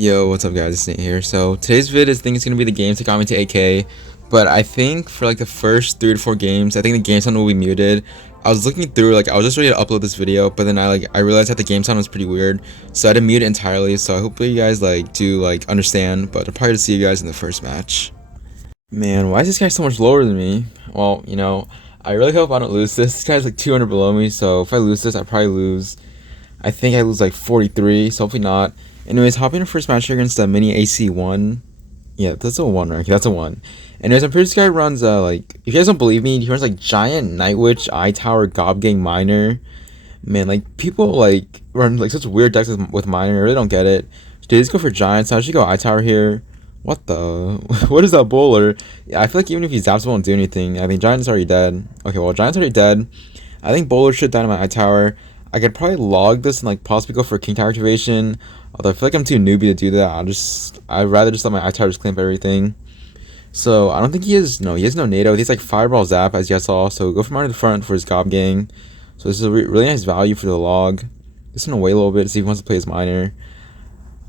Yo, what's up guys, it's Nate here. So today's vid is think it's gonna be the games that got me to 8K, but I think for like the first 3 to 4 games, I think the game sound will be muted. I was looking through, like I was just ready to upload this video, but then I realized that the game sound was pretty weird, so I had to mute it entirely. So I hope you guys do understand, but I'll probably see you guys in the first match. Man, why is this guy so much lower than me? Well, I really hope I don't lose this. This guy's like 200 below me, so if I lose this, I probably lose. I think I lose like 43, so hopefully not. Anyways, hopping in first match here against the mini AC1. Yeah, that's a 1, right? Okay, that's a 1. Anyways, I'm pretty sure this guy runs, if you guys don't believe me, he runs, like, Giant, Night Witch, Eye Tower, Gob Gang, Miner. Man, like, people, like, run, like, such weird decks with Miner. I really don't get it. Did just go for Giant, so I should go Eye Tower here. What the? What is that bowler? Yeah, I feel like even if he zaps, it won't do anything. I think Giant's already dead. Okay, well, Giant's already dead. I think bowler should dynamite Eye Tower. I could probably log this and, like, possibly go for King Tower activation. Although I feel like I'm too newbie to do that. I'd rather just let my Eye Tower just clamp everything. So I don't think he has no NATO. He's like Fireball Zap as you guys saw. So go from out to the front for his Gob Gang. So this is a really nice value for the log. Just gonna wait a little bit to see if he wants to play his Miner.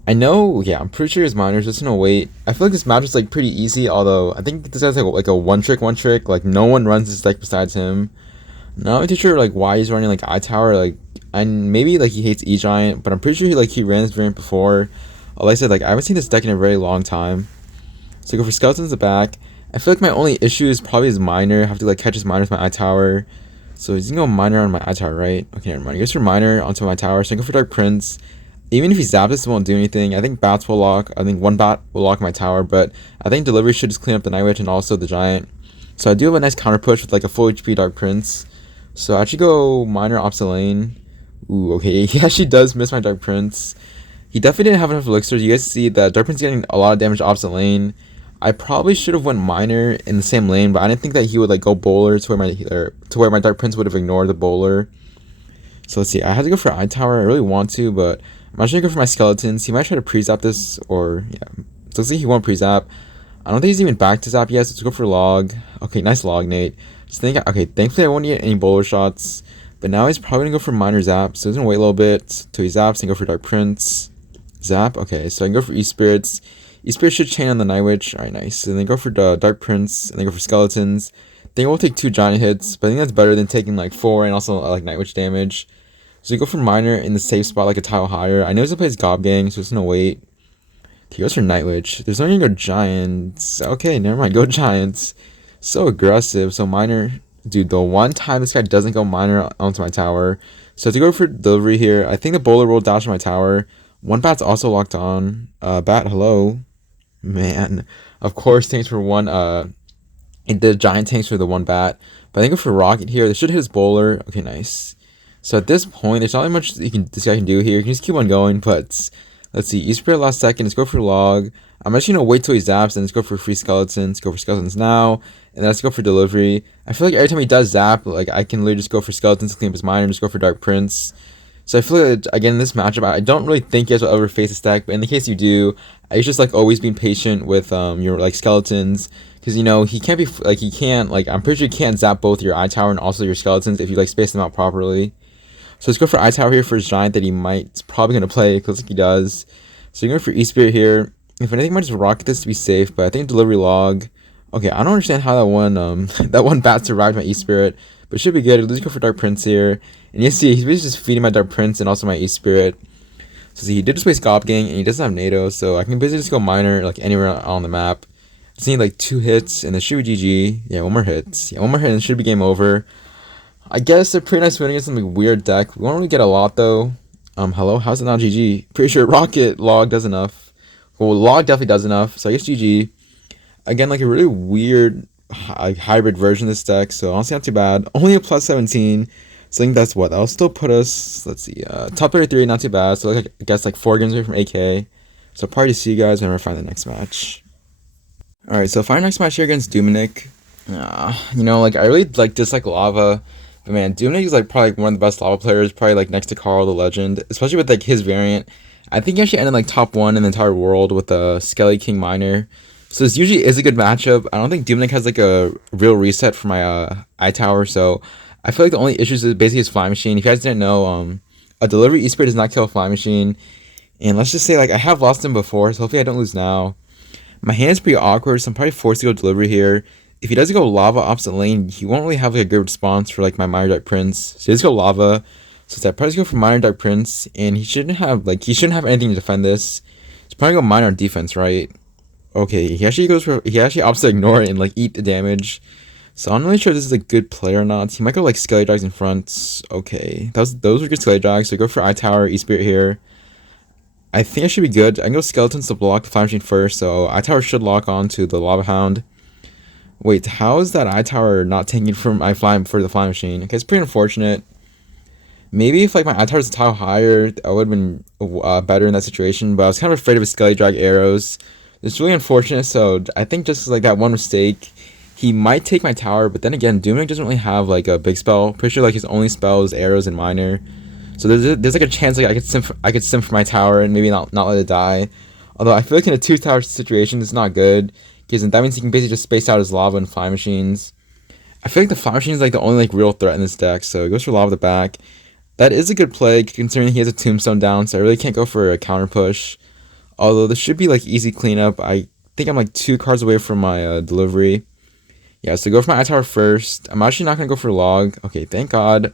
I know, yeah, I'm pretty sure his Miner's just gonna wait. I feel like this match is like pretty easy, although I think this guy's like a one trick. Like no one runs this deck besides him. Not really too sure like why he's running like Eye Tower, like, and maybe like he hates E Giant, but I'm pretty sure he ran this variant before. Like I said, like I haven't seen this deck in a very long time. So go for Skeletons at the back. I feel like my only issue is probably his Miner. I have to like catch his Miner with my Eye Tower. So he's gonna go Miner on my Eye Tower, right? Okay, never mind. He goes for Miner onto my tower. So I go for Dark Prince. Even if he zaps this, it won't do anything. I think Bats will lock. I think one Bat will lock my tower, but I think Delivery should just clean up the Night Witch and also the Giant. So I do have a nice counter push with like a full HP Dark Prince. So I actually go Miner opposite lane. Ooh, okay, he actually does miss my Dark Prince. He definitely didn't have enough elixirs. You guys see that Dark Prince getting a lot of damage opposite lane. I probably should have went Miner in the same lane, but I didn't think that he would like go bowler to where my Dark Prince would have ignored the bowler. So let's see. I had to go for Eye Tower. I really want to, but I'm actually gonna go for my Skeletons. He might try to pre-zap this, or yeah. So let's see. He won't pre-zap. I don't think he's even back to zap yet. So let's go for log. Okay, nice log, Nate. Just think. Okay, thankfully I won't get any bowler shots. But now he's probably gonna go for Miner zap. So he's gonna wait a little bit till he zaps and go for Dark Prince. Zap. Okay, so I can go for E-Spirits. E-Spirit should chain on the Night Witch. Alright, nice. And then go for the Dark Prince, and then go for Skeletons. I think we'll take 2 Giant hits, but I think that's better than taking like 4 and also like Night Witch damage. So you go for Miner in the safe spot, like a tile higher. I know he's gonna play his Gob Gang, so it's gonna wait. He goes for Night Witch. There's no need to go Giants. Okay, never mind. Go Giants. So aggressive. So Miner, dude, the one time this guy doesn't go Miner onto my tower. So to go for Delivery here, I think the bowler will dash my tower. One Bat's also locked on. Bat, hello. Man. Of course, thanks for one. The Giant tanks for the one Bat. But I think go for Rocket here. They should hit his bowler. Okay, nice. So at this point, there's not really much this guy can do here. He can just keep on going, but let's see. E-Spirit last second. Let's go for log. I'm actually gonna wait till he zaps and let's go for free Skeletons. Go for Skeletons now. And then let's go for Delivery. I feel like every time he does zap, like I can literally just go for Skeletons to clean up his Miner and just go for Dark Prince. So I feel like, again, in this matchup, I don't really think you guys will ever face this deck, but in the case you do, I just like always being patient with your like Skeletons, because he can't be like I'm pretty sure he can't zap both your Eye Tower and also your Skeletons if you like space them out properly. So let's go for Eye Tower here for his Giant that he might probably gonna play, because like he does. So you're going for E-Spirit here. If anything, I might just rocket this to be safe, but I think Delivery log. Okay, I don't understand how that one that one Bat survived my E-Spirit, but it should be good. Let's go for Dark Prince here. And you see, he's basically just feeding my Dark Prince and also my E-Spirit. So see, he did just waste Gob Gang, and he doesn't have NATO, so I can basically just go Miner, like, anywhere on the map. Just need, like, 2 hits, and it should be GG. Yeah, one more hit. Yeah, one more hit, and it should be game over. I guess a pretty nice win against some like, weird deck. We won't really get a lot, though. Hello? How's it not GG? Pretty sure Rocket Log does enough. Well, Log definitely does enough, so I guess GG. Again, like, a really weird hybrid version of this deck, so honestly not too bad. Only a plus 17. So I think that's what that'll still put us. Let's see, top 33, not too bad. So like, I guess like 4 games away from AK. So probably see you guys whenever I find the next match. All right, so find next match here against Dominic. Like I really like dislike Lava, but man, Dominic is like probably like, one of the best Lava players, probably like next to Carl the Legend, especially with like his variant. I think he actually ended like top 1 in the entire world with a Skelly King Miner. So this usually is a good matchup. I don't think Dominic has like a real reset for my Eye Tower, so I feel like the only issue is basically his Fly Machine. If you guys didn't know, a Delivery E-Spirit does not kill a Fly Machine. And let's just say, like, I have lost him before, so hopefully I don't lose now. My hand is pretty awkward, so I'm probably forced to go delivery here. If he doesn't go lava opposite lane, he won't really have like a good response for like my Minor Dark Prince. So he does go lava. So I probably go for Minor Dark Prince, and he shouldn't have anything to defend this. He's probably go Minor on defense, right? Okay, he actually opts to ignore it and like eat the damage. So I'm not really sure if this is a good play or not. He might go like Skelly Drags in front. Okay, those were good Skelly Drags. So go for Eye Tower, E Spirit here. I think I should be good. I can go Skeletons to block the Fire Machine first, so Eye Tower should lock on to the Lava Hound. Wait, how is that Eye Tower not tanking from my fly for the Fly Machine? Okay, it's pretty unfortunate. Maybe if like my Eye Tower's a tile higher, I would have been better in that situation. But I was kind of afraid of his Skelly Drag arrows. It's really unfortunate. So I think just like that one mistake, he might take my tower. But then again, Doomnik doesn't really have like a big spell. Pretty sure like his only spell is arrows and Minor. So there's like a chance like I could sim for my tower and maybe not let it die. Although I feel like in a two tower situation, it's not good because that means he can basically just space out his lava and fly machines. I feel like the fly machine is like the only like real threat in this deck, so he goes for lava at the back. That is a good play considering he has a tombstone down, so I really can't go for a counter push. Although this should be like easy cleanup. I think I'm like 2 cards away from my delivery. Yeah, so go for my Eye Tower first. I'm actually not gonna go for log. Okay, thank God.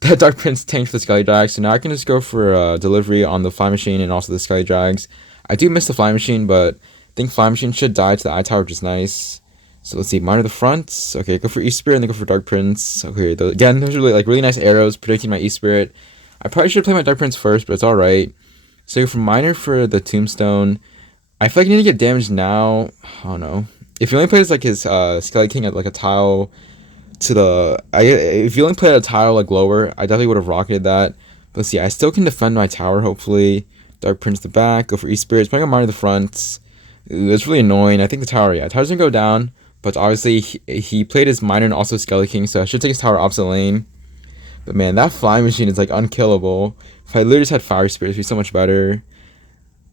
That Dark Prince tanked for the Skelly Drags, so now I can just go for delivery on the Fly Machine and also the Skelly Drags. I do miss the Fly Machine, but I think Fly Machine should die to the Eye Tower, which is nice. So let's see, Minor the front. Okay, go for E-Spirit and then go for Dark Prince. Okay, again, those are really nice arrows predicting my E-Spirit. I probably should play my Dark Prince first, but it's alright. So go for Minor for the Tombstone. I feel like I need to get damage now. I don't know. If he only plays like his Skelly King at like a tile to if you only played a tile like lower, I definitely would have rocketed that. But let's see, I still can defend my tower, hopefully. Dark Prince the back, go for E-Spirit, playing on Minor the front. Ooh, it's really annoying. I think the tower's gonna go down. But obviously, he played his Minor and also Skelly King, so I should take his tower opposite lane. But man, that Fly Machine is like unkillable. If I literally just had Fire Spirit, it'd be so much better.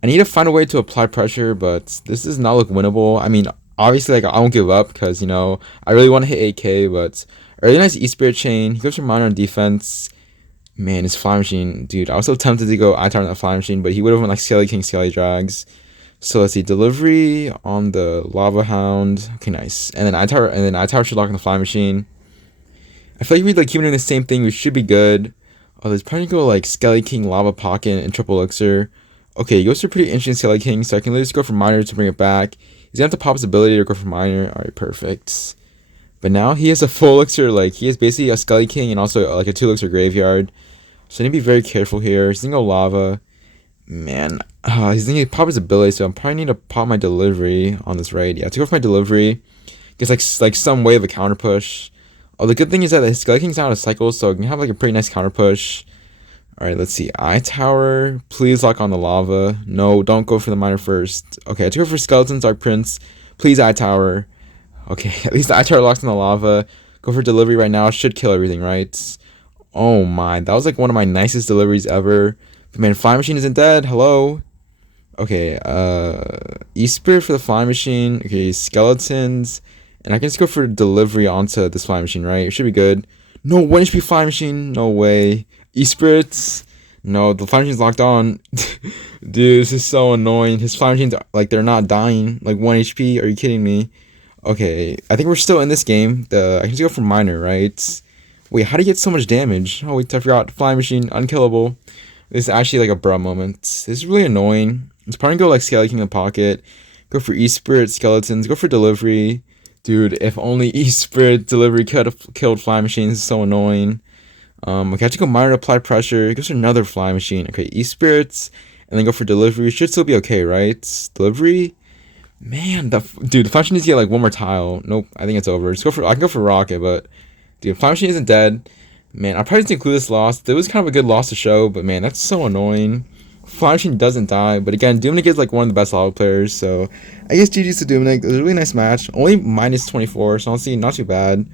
I need to find a way to apply pressure, but this does not look winnable. I mean, obviously, like I won't give up because I really want to hit 8K. But a really nice E-Spirit chain. He goes for Minor on defense. Man, his Fly Machine, dude. I was so tempted to go Eye Tower on that Fly Machine, but he would have went like Skelly King, Skelly Drags. So let's see, delivery on the Lava Hound. Okay, nice. And then Eye Tower should lock on the Fly Machine. I feel like we'd like keep doing the same thing. We should be good. Oh, there's probably go like Skelly King, Lava Pocket, and Triple Elixir. Okay, he goes for pretty interesting Skelly King, so I can literally just go for Minor to bring it back. He's gonna have to pop his ability to go for Minor. Alright, perfect. But now he has a full Elixir, like he has basically a Skelly King and also like a 2 Elixir graveyard. So I need to be very careful here. He's gonna go Lava. Man, he's gonna pop his ability, so I probably need to pop my delivery on this raid. Yeah, to go for my delivery. Gets like some way of a counter push. Oh, the good thing is that his Skelly King's out of cycle, so I can have like a pretty nice counter push. Alright, let's see. Eye Tower. Please lock on the lava. No, don't go for the Minor first. Okay, I took go for Skeletons, Dark Prince. Please Eye Tower. Okay, at least the Eye Tower locks on the lava. Go for delivery right now. Should kill everything, right? Oh my, that was like one of my nicest deliveries ever. But man, Fly Machine isn't dead. Hello. Okay, E-Spirit for the Fly Machine. Okay, Skeletons. And I can just go for delivery onto this Fly Machine, right? It should be good. No, 1 HP Fly Machine. No way. E-Spirits. No, the Fly Machine's locked on. Dude, this is so annoying. His Fly Machines, like, they're not dying. Like, 1 HP? Are you kidding me? Okay, I think we're still in this game. I can just go for Minor, right? Wait, how do you get so much damage? Oh, wait, I forgot. Fly Machine, unkillable. This is actually like a bruh moment. This is really annoying. It's probably gonna go like Skelly King in the pocket. Go for E-Spirit, Skeletons. Go for delivery. Dude, if only E-Spirit delivery could have killed Fly Machine. This is so annoying. Okay, I have to go Minor to apply pressure. Goes for another Fly Machine. Okay, E-Spirits. And then go for delivery. Should still be okay, right? Delivery? Man, the Fly Machine needs to get like one more tile. Nope, I think it's over. I can go for Rocket, but dude, Fly Machine isn't dead. Man, I'll probably just include this loss. It was kind of a good loss to show, but man, that's so annoying. Fly Machine doesn't die, but again, Doomnik is like one of the best lava players, so I guess GG's to Doomnik. It was a really nice match. Only minus 24, so honestly, not too bad.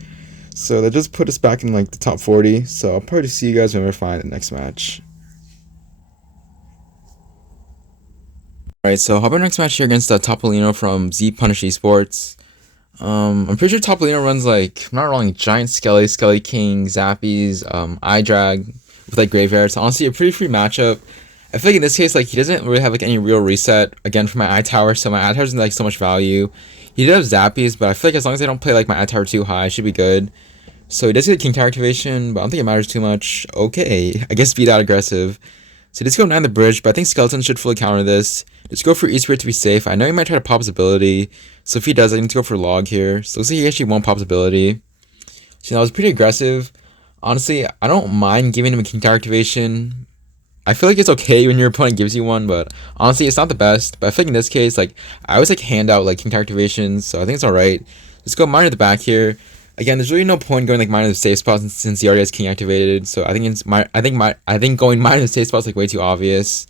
So that just put us back in like the top 40, so I'll probably see you guys when we find the next match. Alright, so hop our next match here against Topolino from Z Punish Esports. I'm pretty sure Topolino runs like, if I'm not wrong, Giant Skelly, Skelly King, Zappies, Eye Drag with like Graveyard. So honestly, a pretty free matchup. I feel like in this case, like he doesn't really have like any real reset again for my eye tower, so my eye tower doesn't like so much value. He does have zappies, but I feel like as long as I don't play like my eye tower too high, I should be good. So he does get king tower activation, but I don't think it matters too much. Okay, I guess be that aggressive. So just go 9 the bridge, but I think Skeleton should fully counter this. Just go for E-Spirit to be safe. I know he might try to pop his ability, so if he does, I need to go for log here. So looks like he actually won't pop his ability. So that was pretty aggressive. Honestly, I don't mind giving him a king tower activation. I feel like it's okay when your opponent gives you one, but honestly, it's not the best. But I feel like in this case, like I always like hand out like king tower activations, so I think it's alright. Let's go miner at the back here. Again, there's really no point going like miner the safe spot since he already has king activated. So I think going miner the safe spot is like way too obvious.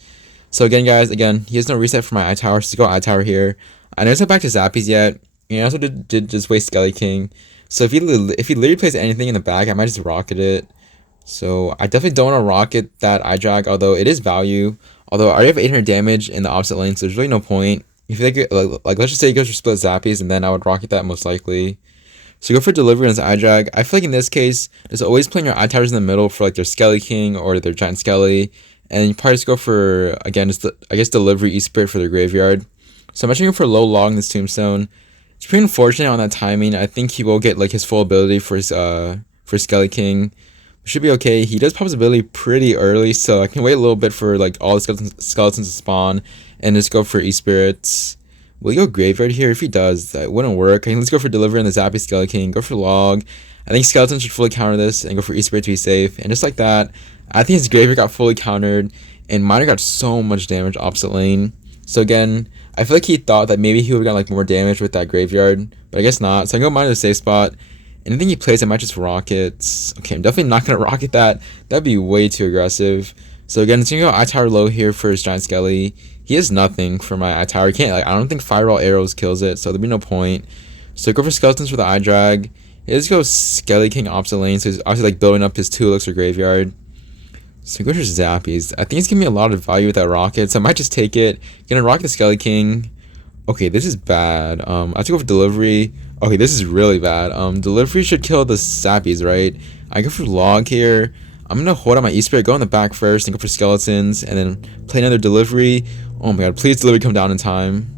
So again, guys, he has no reset for my eye tower, so go eye tower here. I know it's not back to zappies yet. He also did just waste Skelly King. So if he literally plays anything in the back, I might just rocket it. So I definitely don't want to rocket that eye drag, although it is value. Although I already have 800 damage in the opposite lane, so there's really no point. If you like let's just say he goes for split zappies, and then I would rocket that most likely. So you go for delivery on this eye drag. I feel like in this case, there's always playing your eye towers in the middle for like their Skelly King or their Giant Skelly. And you probably just go for, again, just I guess delivery E-Spirit for their graveyard. So I'm actually going for low log in this tombstone. It's pretty unfortunate on that timing. I think he will get like his full ability for Skelly King. Should be okay. He does pop his ability pretty early, so I can wait a little bit for like all the skeletons to spawn and just go for E-Spirits. Will he go graveyard here? If he does, that wouldn't work. Let's go for delivery on the Zappy Skelly King. Go for log. I think Skeleton should fully counter this and go for E-Spirit to be safe. And just like that, I think his graveyard got fully countered, and Miner got so much damage opposite lane. So again, I feel like he thought that maybe he would have gotten like more damage with that graveyard, but I guess not. So I go Miner the safe spot. Anything he plays, I might just rocket. Okay, I'm definitely not gonna rocket that. That'd be way too aggressive. So again, it's gonna go eye tower low here for his Giant Skelly. He has nothing for my eye tower. He can't I don't think Fireball Arrows kills it, so there'd be no point. So go for skeletons for the eye drag. He just goes Skelly King opposite lane, so he's obviously like building up his 2 elixir graveyard. So go for Zappies. I think it's giving me a lot of value with that rocket, so I might just take it. Gonna rocket the Skelly King. Okay, this is bad. I have to go for delivery. Okay, this is really bad. Delivery should kill the Zappies, right? I go for log here. I'm gonna hold on my E-Spirit, go in the back first, and go for skeletons, and then play another delivery. Oh my god, please delivery come down in time.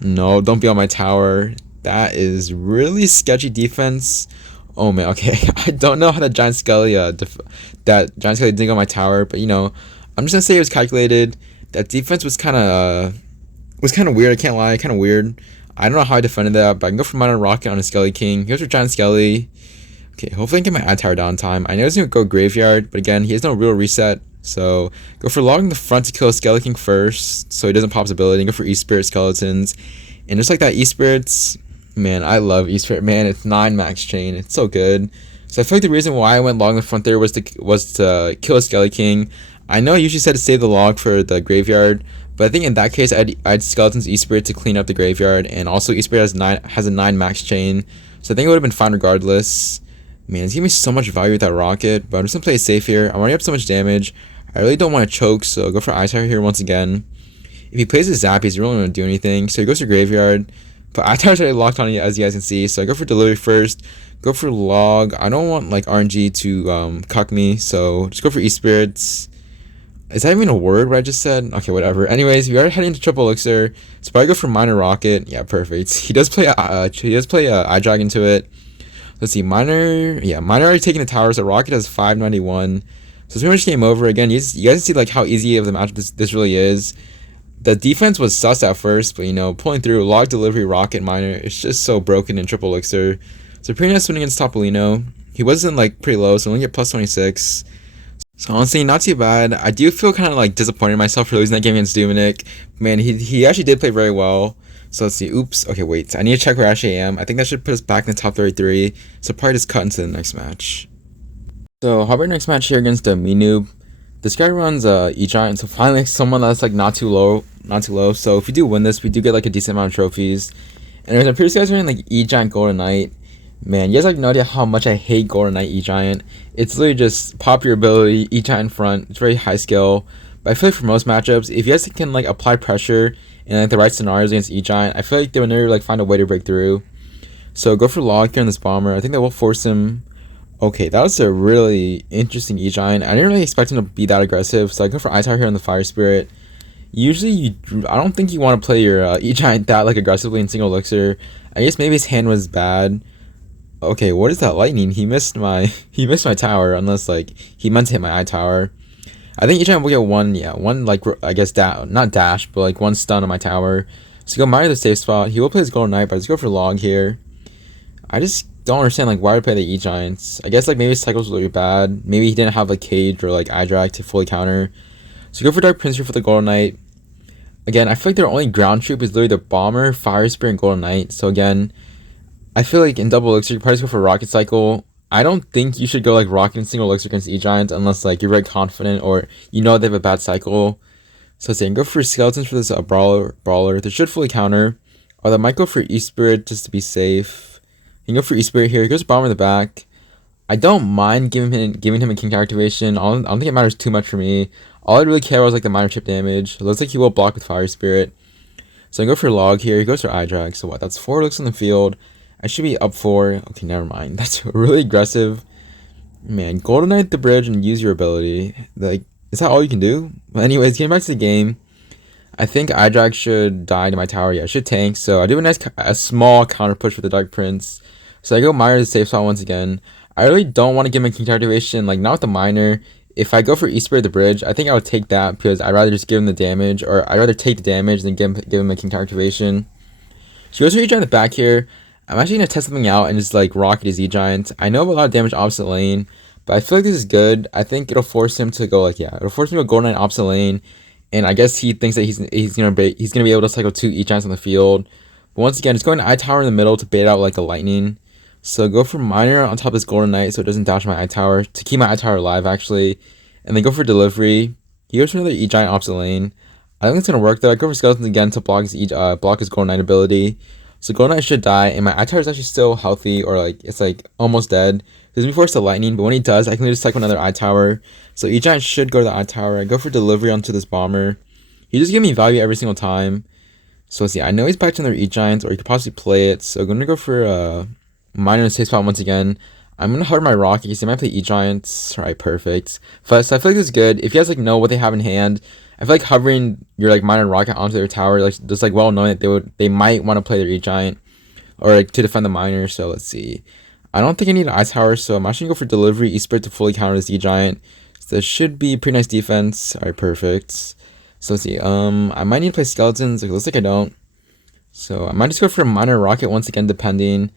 No, don't be on my tower. That is really sketchy defense. Oh man, okay. I don't know how that Giant Skelly didn't go on my tower, but you know, I'm just gonna say it was calculated. That defense was kinda weird, I can't lie, kinda weird. I don't know how I defended that, but I can go for Minor Rocket on a Skelly King. He goes for Giant Skelly. Okay, hopefully I can get my ad tower down time. I know he's gonna go graveyard, but again, he has no real reset. So go for logging the front to kill Skelly King first, so he doesn't pop his ability. And go for E-Spirit skeletons. And just like that, E-Spirits, man, I love E-Spirit, man. It's 9 max chain. It's so good. So I feel like the reason why I went log in the front there was to kill a Skelly King. I know I usually said to save the log for the graveyard, but I think in that case I'd skeletons E-Spirit to clean up the graveyard, and also E-Spirit has a 9 max chain. So I think it would have been fine regardless. Man, it's giving me so much value with that rocket, but I'm just gonna play it safe here. I'm already up so much damage. I really don't want to choke, so go for eye tower here once again. If he plays his Zappies, you really don't want to do anything. So he goes to graveyard. But eye tower's already locked on, as you guys can see. So I go for delivery first. Go for log. I don't want like RNG to cuck me, so just go for E-Spirits. Is that even a word what I just said? Okay, whatever. Anyways, we are heading to triple elixir. So probably go for minor rocket. Yeah, perfect. He does play eye drag into it. Let's see, minor already taking the tower, so rocket has 591. So it's pretty much game over. Again, you guys can see like how easy of the match this really is. The defense was sus at first, but you know, pulling through log delivery rocket minor, it's just so broken in triple elixir. So pretty nice winning against Topolino. He wasn't like pretty low, so only get plus 26. So honestly, not too bad. I do feel kind of like disappointed in myself for losing that game against Dominic. Man, he actually did play very well. So let's see. Oops. Okay, wait. I need to check where I actually am. I think that should put us back in the top 33. So probably just cut into the next match. So how about next match here against the Noob? This guy runs E-Giant, so finally someone that's like not too low. So if we do win this, we do get like a decent amount of trophies. And there's a previous guys running like E-Giant Golden Knight. Man, you guys have no idea how much I hate Golden Knight E-Giant. It's literally just pop your ability, E-Giant front. It's very high skill. But I feel like for most matchups, if you guys can like apply pressure in like the right scenarios against E-Giant, I feel like they will never like find a way to break through. So go for log here on this bomber. I think that will force him. Okay, that was a really interesting E-Giant. I didn't really expect him to be that aggressive, so I go for I-Tower here on the Fire Spirit. Usually, I don't think you want to play your E-Giant that like aggressively in single elixir. I guess maybe his hand was bad. Okay, what is that lightning? He missed my he missed my tower, unless like he meant to hit my I-Tower. I think E-Giant will get one, yeah, one like I guess not dash, but like one stun on my tower. So go mine to the safe spot. He will play his Golden Knight, but let's go for log here. I just don't understand like why would play the E-Giants. I guess like maybe his cycles were really bad. Maybe he didn't have like Cage or like I-Drag to fully counter. So go for Dark Prince here for the Golden Knight. Again, I feel like their only ground troop is literally the Bomber, Fire Spirit, and Golden Knight. So again, I feel like in double elixir you probably just go for Rocket Cycle. I don't think you should go like Rocket and single elixir against E-Giants unless like you're very confident or you know they have a bad cycle. So saying go for Skeletons for this brawler. They should fully counter. Or they might go for E-Spirit just to be safe. You can go for E-Spirit here. He goes Bomber in the back. I don't mind giving him a King activation. I don't think it matters too much for me. All I really care was like the minor chip damage. It looks like he will block with Fire Spirit. So I go for log here. He goes for I-Drag. So what? That's 4 looks on the field. I should be up 4. Okay, never mind. That's really aggressive. Man, Golden Knight the bridge and use your ability. Like, is that all you can do? Well, anyways, getting back to the game. I think I-Drag should die to my tower. Yeah, I should tank. So I do a small counter push with the Dark Prince. So I go Miner to the safe spot once again. I really don't want to give him a King activation. Like, not with the Miner. If I go for E-Spirit the bridge, I think I would take that because I'd rather just give him the damage. Or I'd rather take the damage than give him a King activation. She goes for E-Giant in the back here. I'm actually going to test something out and just like rocket his E-Giant. I know a lot of damage opposite lane, but I feel like this is good. I think it'll force him to go like, yeah, it'll force him to go Golden Knight opposite lane. And I guess he thinks that he's gonna be able to cycle 2 E-Giants on the field. But once again, it's going to I-Tower in the middle to bait out like a lightning. So go for Miner on top of this Golden Knight so it doesn't dash my I-Tower, to keep my I-Tower alive actually. And then go for delivery. He goes for another E-Giant opposite lane. I think it's gonna work though. I go for Skeletons again to block his Golden Knight ability. So Golden Knight should die, and my I-Tower is actually still healthy, or like it's like almost dead. He's gonna be forced to lightning, but when he does, I can just cycle another I-Tower. So E-Giant should go to the I-Tower. I go for delivery onto this Bomber. He just gives me value every single time. So let's see, I know he's back to another E-Giant, or he could possibly play it. So I'm gonna go for Miner in the safe spot once again. I'm gonna hover my Rocket because they might play E-Giants. Alright, perfect. So I feel like this is good. If you guys like know what they have in hand, I feel like hovering your like Miner and Rocket onto their tower, like just like well knowing that they might want to play their E-Giant or like to defend the Miner. So let's see. I don't think I need an I-Tower, so I'm actually gonna go for delivery E-Spirit to fully counter this E-Giant. So this should be pretty nice defense. Alright, perfect. So let's see. I might need to play Skeletons. It looks like I don't. So I might just go for a Miner Rocket once again, depending.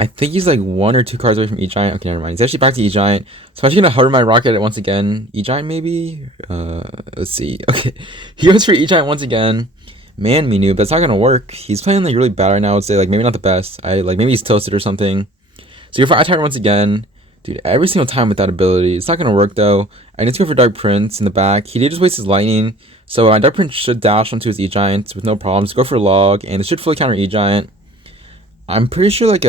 I think he's like 1 or 2 cards away from E-Giant. Okay, never mind. He's actually back to E-Giant. So I'm actually gonna hover my Rocket once again. E-Giant maybe? Let's see. Okay. He goes for E-Giant once again. Man, me noob. That's not gonna work. He's playing like really bad right now, I would say. Like maybe not the best. Maybe he's toasted or something. So you're for I-Tower once again. Dude, every single time with that ability. It's not gonna work though. I need to go for Dark Prince in the back. He did just waste his lightning. So Dark Prince should dash onto his E-Giant with no problems. Go for log, and it should fully counter E-Giant. I'm pretty sure like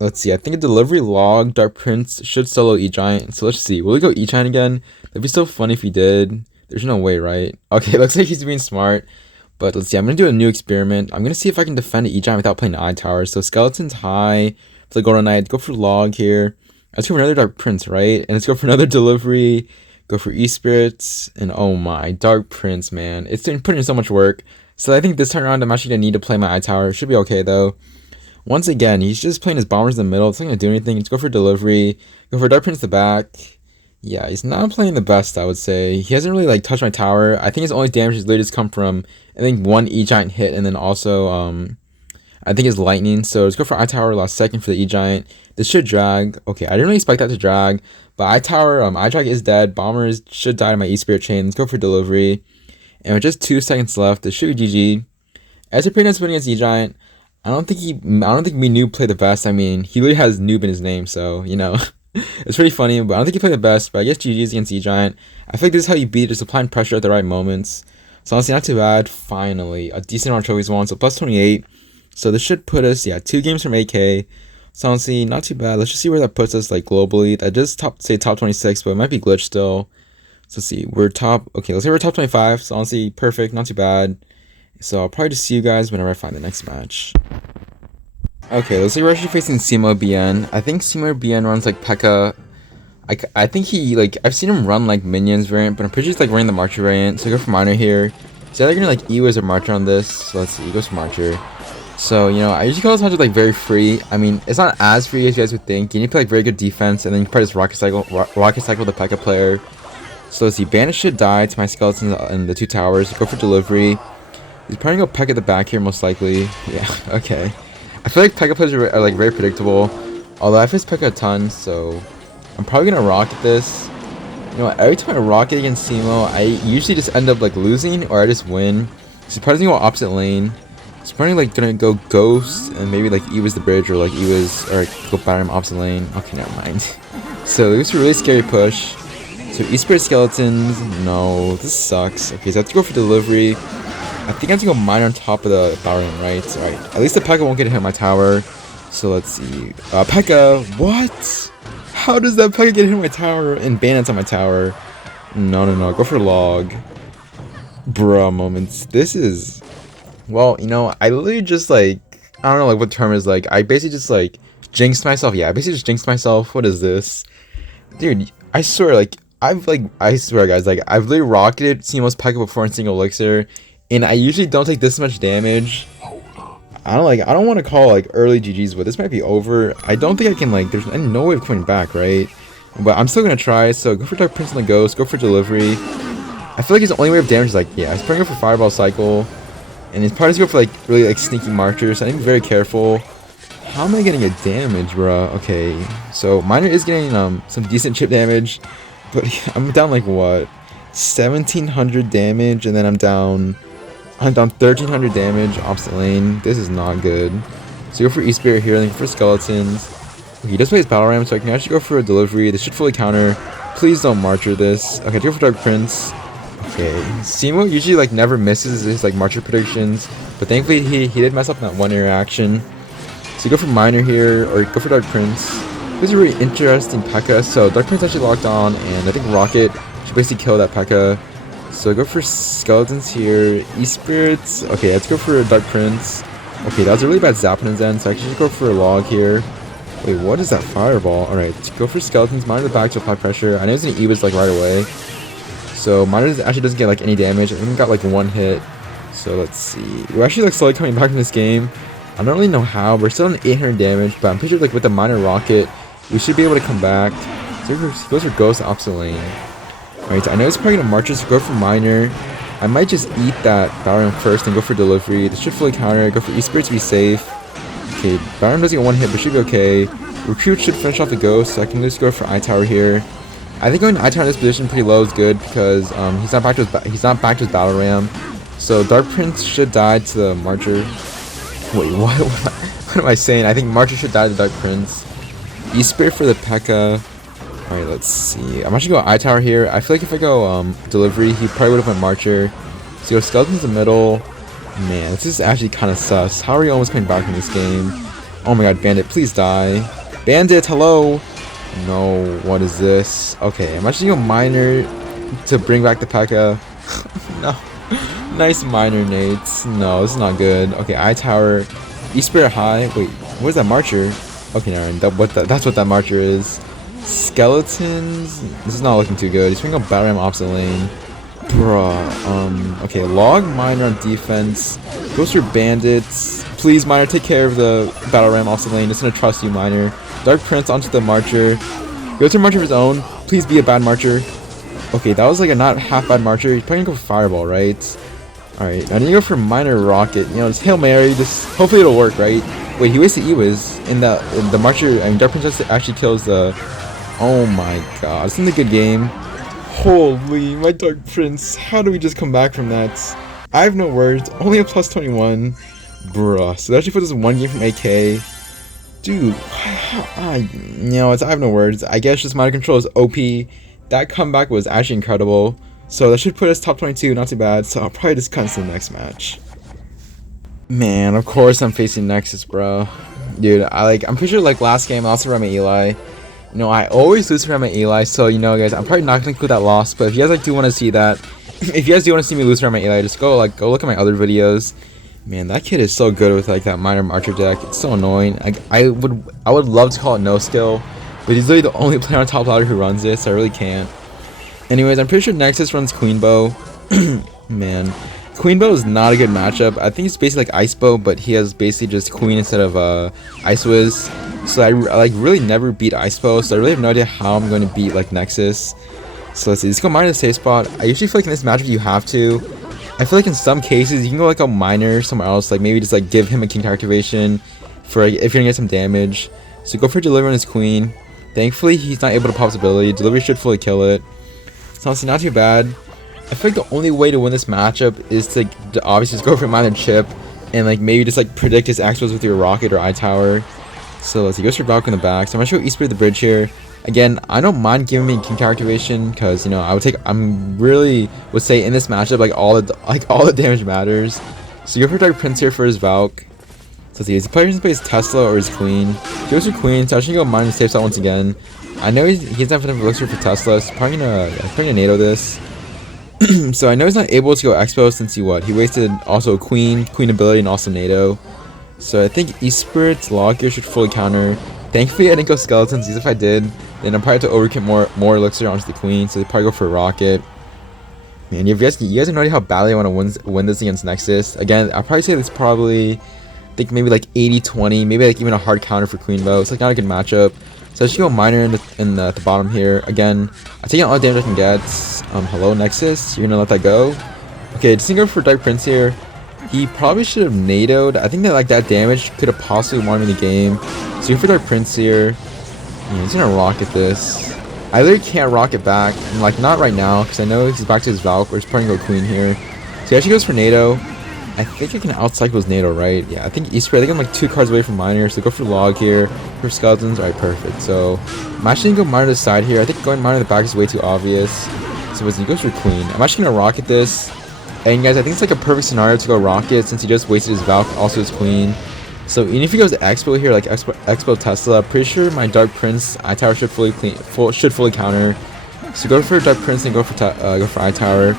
let's see, I think a delivery log, Dark Prince should solo E-Giant. So let's see. Will he go E-Giant again? That'd be so funny if he did. There's no way, right? Okay, looks like he's being smart. But let's see. I'm going to do a new experiment. I'm going to see if I can defend an E-Giant without playing I-Tower. So Skeletons high for the Golden Knight. Go for log here. Let's go for another Dark Prince, right? And let's go for another delivery. Go for E-Spirits. And oh my, Dark Prince, man. It's been putting in so much work. So I think this time around I'm actually going to need to play my I-Tower. Should be okay, though. Once again, he's just playing his Bombers in the middle. It's not going to do anything. Just go for delivery. Go for Dark Prince the back. Yeah, he's not playing the best, I would say. He hasn't really, like, touched my tower. I think his only damage has literally just come from, I think, 1 E-Giant hit. And then also, I think his lightning. So let's go for I-Tower last second for the E-Giant. This should drag. Okay, I didn't really expect that to drag. But I-Tower, I-Drag is dead. Bombers should die to my E-Spirit chain. Let's go for delivery. And with just 2 seconds left, this should be GG. As a pretty nice win against E-Giant. I don't think me noob play the best. I mean, he literally has noob in his name, so you know, it's pretty funny. But I don't think he played the best. But I guess GG's against E-Giant. I think this is how you beat it, just applying pressure at the right moments. So honestly, not too bad. Finally, a decent amount of trophies won. So plus 28. So this should put us, 2 games from AK. So honestly, not too bad. Let's just see where that puts us, like globally. That does top 26, but it might be glitched still. So let's see, we're top. Okay, let's say we're top 25. So honestly, perfect, not too bad. So I'll probably just see you guys whenever I find the next match. Okay, looks like we're actually facing Simo BN. I think Simo BN runs like Pekka. I think he, like, I've seen him run like minions variant, but I'm pretty sure he's like running the Marcher variant. So I go for Miner here. So they're gonna like Ewiz or Marcher on this. So let's see, he goes for Marcher. So, you know, I usually call this hunter like very free. I mean, it's not as free as you guys would think. You need to play like very good defense, and then you can probably just rocket cycle the Pekka player. So let's see, Bandit should die to my skeletons in the 2 towers. Go for delivery. He's probably gonna go Pekka at the back here most likely. Yeah, okay. I feel like Pekka players are like very predictable. Although I face Pekka a ton, so I'm probably gonna rocket this. You know, every time I rocket against Simo, I usually just end up like losing or I just win. So he's probably gonna go opposite lane. He's probably like gonna go Ghost and maybe like Ewiz the bridge or like Ewiz or go Battering opposite lane. Okay, never mind. So this is a really scary push. So E-Spirit Skeletons, no, this sucks. Okay, so I have to go for delivery. I think I have to go Miner on top of the Battering, right? Alright, at least the Pekka won't get hit on my tower. So let's see. Pekka, what? How does that Pekka get hit on my tower and Bandits on my tower? No, go for log. Bruh moments. This is... Well, you know, I literally just like... I don't know like what term is like. I basically just like jinxed myself. Yeah, I basically just jinxed myself. What is this? Dude, I swear like... I swear guys, like I've literally rocketed Simo's Pekka before in single elixir, and I usually don't take this much damage. I don't want to call like early GGs, but this might be over. I don't think I can like, there's no way of coming back, right? But I'm still gonna try, so go for Dark Prince and the Ghost, go for delivery. I feel like his only way of damage is like, yeah, he's probably going for Fireball Cycle, and he's probably going for like really like sneaky marchers, so I need to be very careful. How am I getting a damage, bruh? Okay, so Miner is getting some decent chip damage. But I'm down like what, 1700 damage, and then I'm down 1300 damage opposite lane. This is not good. So go for E-Spirit here, then for skeletons. Okay, he does play his Battle Ram, so I can actually go for a delivery. This should fully counter. Please don't Marcher this. Okay, go for Dark Prince. Okay, Simo usually like never misses his like Marcher predictions, but thankfully he did mess up in that one interaction. So you go for Miner here, or go for Dark Prince. This is a really interesting Pekka. So Dark Prince actually locked on, and I think Rocket should basically kill that Pekka. So I go for skeletons here. E-Spirits. Okay, let's go for Dark Prince. Okay, that was a really bad zap on his end, so I should go for a log here. Wait, what is that fireball? Alright, go for skeletons. Miner the back to apply pressure. I know he's gonna Ewiz like right away. So Miner actually doesn't get like any damage. I think we got like 1 hit. So let's see. We're actually like slowly coming back from this game. I don't really know how. We're still on 800 damage, but I'm pretty sure like with the Miner rocket, we should be able to come back. So he goes for Ghost opposite lane. Alright, so I know he's probably gonna march us, go for Miner. I might just eat that Battering first and go for delivery. This should fully counter. Go for E-Spirit to be safe. Okay, Battering doesn't get 1 hit, but should be okay. Recruit should finish off the Ghost, so I can just go for I-Tower here. I think going to I-Tower in this position pretty low is good because he's not back to his Battle Ram. So Dark Prince should die to the Marcher. Wait, what am I saying? I think Marcher should die to Dark Prince. E-Spirit for the Pekka. Alright, let's see. I'm actually going to I-Tower here. I feel like if I go delivery, he probably would have went Marcher. So go Skeletons in the middle. Man, this is actually kind of sus. How are you almost coming back in this game? Oh my god, Bandit, please die. Bandit, hello! No, what is this? Okay, I'm actually going Miner to bring back the Pekka. No. Nice Miner nades. No, this is not good. Okay, I-Tower. E-Spirit high. Wait, where's that Marcher? Okay, never mind. That's what that Marcher is. Skeletons. This is not looking too good. He's trying to go Battle Ram opposite lane. Bruh. Okay, log Miner on defense. Goes for Bandits. Please, Miner, take care of the Battle Ram opposite lane. Just gonna trust you, Miner. Dark Prince onto the Marcher. Goes to Marcher of his own. Please be a bad Marcher. Okay, that was like a not half bad Marcher. He's probably gonna go for Fireball, right? Alright, I need to go for Miner Rocket. You know, just Hail Mary. Just hopefully it'll work, right? Wait, he wasted Ewiz. In the Marcher, I mean, Dark Prince actually kills the... Oh my god, this is a good game. Holy, my Dark Prince. How do we just come back from that? I have no words. Only a plus 21. Bruh. So that actually puts us 1 game from AK. Dude, I have no words. I guess just Miner Control is OP. That comeback was actually incredible. So that should put us top 22, not too bad. So I'll probably just cut into the next match. Man, of course I'm facing Nexus, bro. Dude, I'm pretty sure like last game I lost to Rema Eli. You know, I always lose to Rema Eli, so you know guys, I'm probably not gonna include that loss, but if you guys like do want to see that, if you guys do want to see me lose to Rema Eli, just go look at my other videos. Man, that kid is so good with like that minor marcher deck. It's so annoying. I would love to call it no skill, but he's literally the only player on top ladder who runs it, so I really can't. Anyways, I'm pretty sure Nexus runs Queen Bow. Man, Queen Bow is not a good matchup. I think it's basically like Ice Bow, but he has basically just Queen instead of Ice Wiz. So I like really never beat Ice Bow, so I really have no idea how I'm going to beat like Nexus. So let's see. Let's go miner the safe spot. I usually feel like in this matchup you have to. I feel like in some cases you can go like a miner somewhere else, like maybe just like give him a king activation for like, if you're gonna get some damage. So go for delivery on his queen. Thankfully he's not able to pop his ability. Delivery should fully kill it. It's honestly not too bad. I feel like the only way to win this matchup is to obviously just go for miner chip and like maybe just like predict his expos with your rocket or eye tower. So let's see, goes for Valk in the back. So I'm gonna show East the bridge here. Again, I don't mind giving me king activation because you know I'm really would say in this matchup like all the damage matters. So you go for Dark Prince here for his Valk. So let's see, is the player plays Tesla or his Queen? He goes for Queen, so I should go mine the safe side once again. I know he doesn't have enough elixir for Tesla, so probably gonna NATO this. So I know he's not able to go Expo since he wasted also Queen ability and also NATO. So I think East Spirit's Log here should fully counter. Thankfully I didn't go Skeletons, because if I did, then I'm probably have to overkit more elixir onto the Queen, so they probably go for a Rocket. Man, you guys have no idea how badly I want to win this against Nexus. Again, I'd probably say this probably, I think maybe like 80-20, maybe like even a hard counter for Queen Bow. It's like not a good matchup. So I should go miner at the bottom here. Again, I'm taking all the damage I can get. Hello Nexus, you're gonna let that go? Okay, just gonna go for Dark Prince here. He probably should have NATO'd. I think that like that damage could have possibly won me the game. So go for Dark Prince here. Yeah, he's gonna rocket this. I literally can't rocket back. I'm like not right now because I know he's back to his Valk, or he's probably gonna go Queen here. So he actually goes for NATO. I think I can outcycle his NATO, right? Yeah, I think East. I think I'm like 2 cards away from miner, so go for Log here. For Skeletons, alright, perfect. So I'm actually gonna go miner to the side here. I think going miner to the back is way too obvious. So he goes for Queen. I'm actually gonna rocket this. And guys, I think it's like a perfect scenario to go rocket since he just wasted his Valk, also his Queen. So even if he goes to Expo here, like Expo Tesla, pretty sure my Dark Prince eye tower should fully counter. So go for Dark Prince and go for eye tower.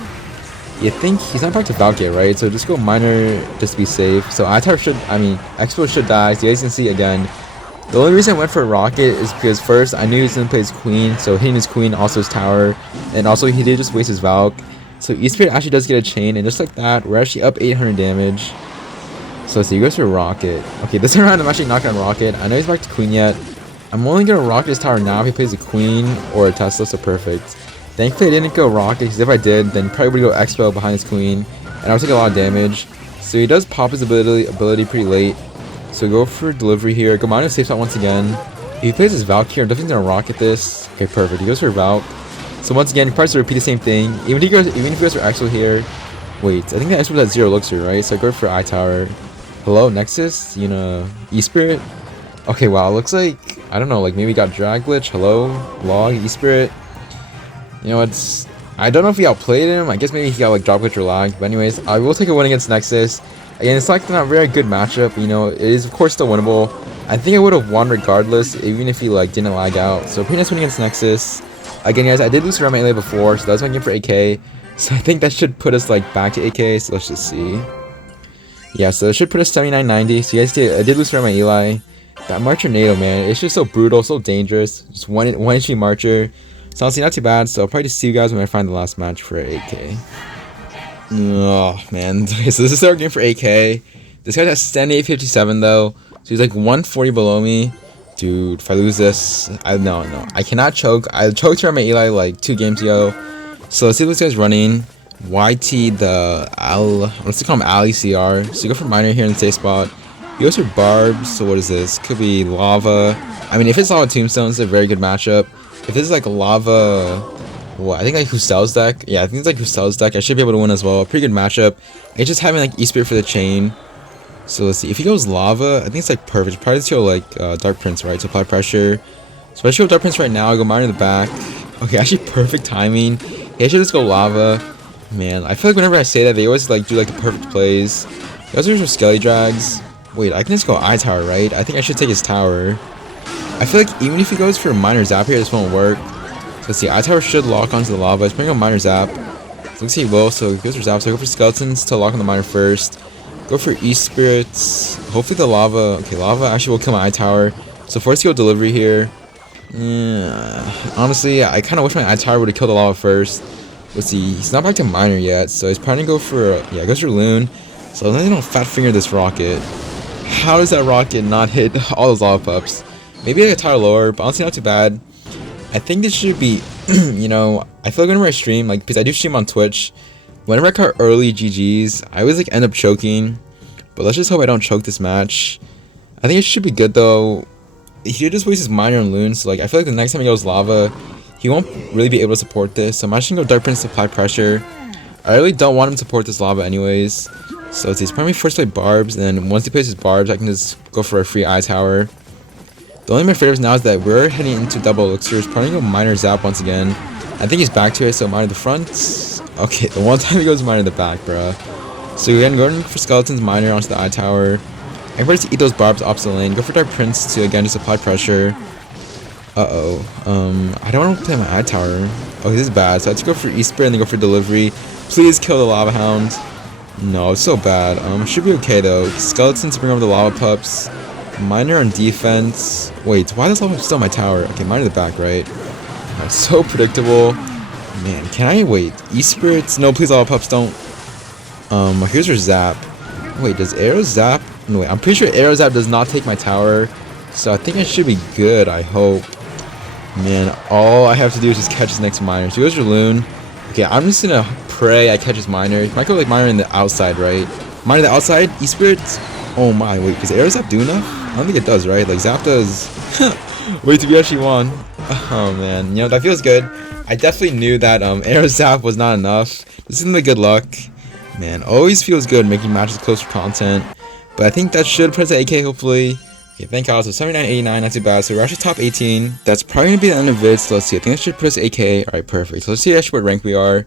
You think he's not back to Valk yet, right? So just go miner just to be safe. So eye tower Expo should die. So you guys can see again. The only reason I went for a rocket is because first I knew he was gonna play his Queen, so hitting his Queen, also his tower, and also he did just waste his Valk. So East actually does get a chain, and just like that, we're actually up 800 damage. So he goes for a rocket. Okay, this round I'm actually not gonna rocket. I know he's back to Queen yet. I'm only gonna rocket his tower now if he plays a Queen or a Tesla, so perfect. Thankfully I didn't go rocket, because if I did, then he probably would go Expo behind his Queen, and I would take a lot of damage. So he does pop his ability pretty late. So go for delivery here. Go miner safe shot once again. If he plays his Valk here, I'm definitely gonna rocket this. Okay, perfect. He goes for Valk. So once again, he probably repeat the same thing. Even if he goes for Expo here. Wait, I think the Expo has 0 elixir, right? So I go for eye tower. Hello, Nexus? You know, E-Spirit? Okay, wow, looks like, I don't know, like maybe got drag glitch. Hello, Log, E-Spirit. You know, I don't know if he outplayed him. I guess maybe he got like drop glitch or lag. But anyways, I will take a win against Nexus. Again, it's like not a very good matchup. You know, it is of course still winnable. I think I would have won regardless, even if he like didn't lag out. So pretty nice win against Nexus. Again, guys, I did lose around my LA before, so that was my game for AK. So I think that should put us like back to AK. So let's just see. Yeah, so it should put us 79-90. So you guys I did lose around my Eli. That Marcher NATO, man, it's just so brutal, so dangerous. Just one HP Marcher. So honestly, not too bad. So I'll probably just see you guys when I find the last match for AK. Oh man. Okay, so this is our game for AK. This guy's at 78-57 though. So he's like 140 below me. Dude, if I lose this, no, I cannot choke. I choked around my Eli like 2 games ago. So let's see what this guy's running. YT let's call him Ali CR. So you go for miner here in the safe spot. He goes for barbs. So what is this? Could be lava. I mean, if it's lava tombstones, it's a very good matchup. If it's like lava, what? I think like Husel's deck. Yeah, I think it's like Husel's deck. I should be able to win as well. Pretty good matchup. It's just having like E-Spirit for the chain. So let's see. If he goes lava, I think it's like perfect. Probably just go like Dark Prince, right? To apply pressure. So I should go Dark Prince right now. I go miner in the back. Okay, actually perfect timing. He should just go lava. Man, I feel like whenever I say that, they always like do like the perfect plays. They also use for Skelly Drags. Wait, I can just go eye tower, right? I think I should take his tower. I feel like even if he goes for miner zap here, this won't work. So let's see, eye tower should lock onto the lava. It's bring on miner zap. So let's see he will. So he goes for zap. So I go for skeletons to lock on the miner first. Go for E-Spirits. Hopefully the lava. Okay, lava actually will kill my eye tower. So force go delivery here. Yeah. Honestly, I kind of wish my eye tower would have killed the lava first. Let's see. He's not back to miner yet, so he's probably gonna go for yeah. Goes for loon. So then they don't fat finger this rocket. How does that rocket not hit all those lava pups? Maybe like a tower lower, but honestly not too bad. I think this should be, you know, I feel like whenever I stream, like, because I do stream on Twitch, whenever I caught early GGs, I always, like, end up choking. But let's just hope I don't choke this match. I think it should be good, though. He just wastes his miner and loon, so, like, I feel like the next time he goes lava, he won't really be able to support this. So I'm actually going to go Dark Prince to apply pressure. I really don't want him to support this lava anyways. So he's probably first play barbs, and then once he plays his barbs, I can just go for a free eye tower. The only my favorites now is that we're heading into double elixirs. Probably go miner zap once again. I think he's back to it, so miner the front. Okay, the one time he goes miner the back, bruh. So we're going for skeletons miner onto the eye tower. I'm ready to eat those barbs opposite lane. Go for Dark Prince to again just apply pressure. I don't want to play my eye tower. Oh, this is bad. So I have to go for E-Spirit and then go for delivery. Please kill the lava hound. No, it's so bad. Should be okay though. Skeletons to bring over the lava pups. Miner on defense. Wait, why does lava pup still my tower? Okay, miner the back, right? That's so predictable. Man, can I wait? E-Spirits? No, please lava pups don't. Here's your zap. Wait, does arrow zap? No, wait, I'm pretty sure arrow zap does not take my tower. So I think I should be good, I hope. Man, all I have to do is just catch his next miner. So he goes for loon. Okay, I'm just gonna pray I catch his miner. He might go like miner in the outside, right? Miner the outside, E-Spirits. Oh my, wait, does arrow zap do enough? I don't think it does, right? Like zap does. Wait, we actually won. Oh man, you know, that feels good. I definitely knew that arrow zap was not enough. This isn't the good luck. Man, always feels good making matches close for content. But I think that should put us at AK hopefully. Okay, thank God. So 79.89, not too bad. So we're actually top 18. That's probably gonna be the end of it. So let's see. I think that should put us AK. Alright, perfect. So let's see actually what rank we are.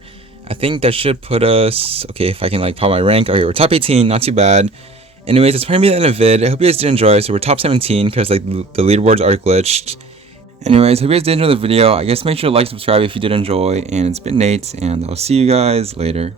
I think that should put us. Okay, if I can like pop my rank. Okay, we're top 18, not too bad. Anyways, that's probably the end of it. I hope you guys did enjoy. So we're top 17 because like the leaderboards are glitched. Anyways, hope you guys did enjoy the video. I guess make sure to like, subscribe if you did enjoy. And it's been Nate, and I'll see you guys later.